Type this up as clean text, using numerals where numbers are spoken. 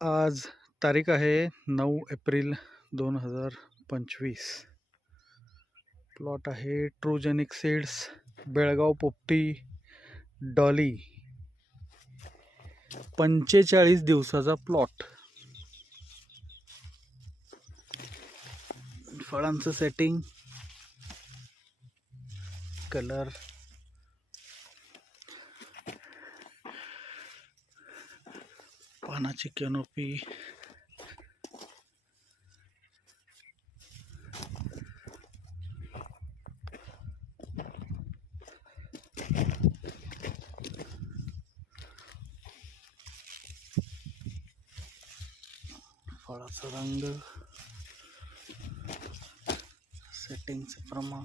आज तारीख आहे 9 एप्रिल 2025. प्लॉट आहे ट्रूजेनिक सीड्स, बेळगाव पोपटी, डॉली. 45 दिवसाचा प्लॉट. फळांचं सेटिंग, कलर, पानाची कॅनोपी, फळाचा रंग, सेटिंगचे प्रमाण.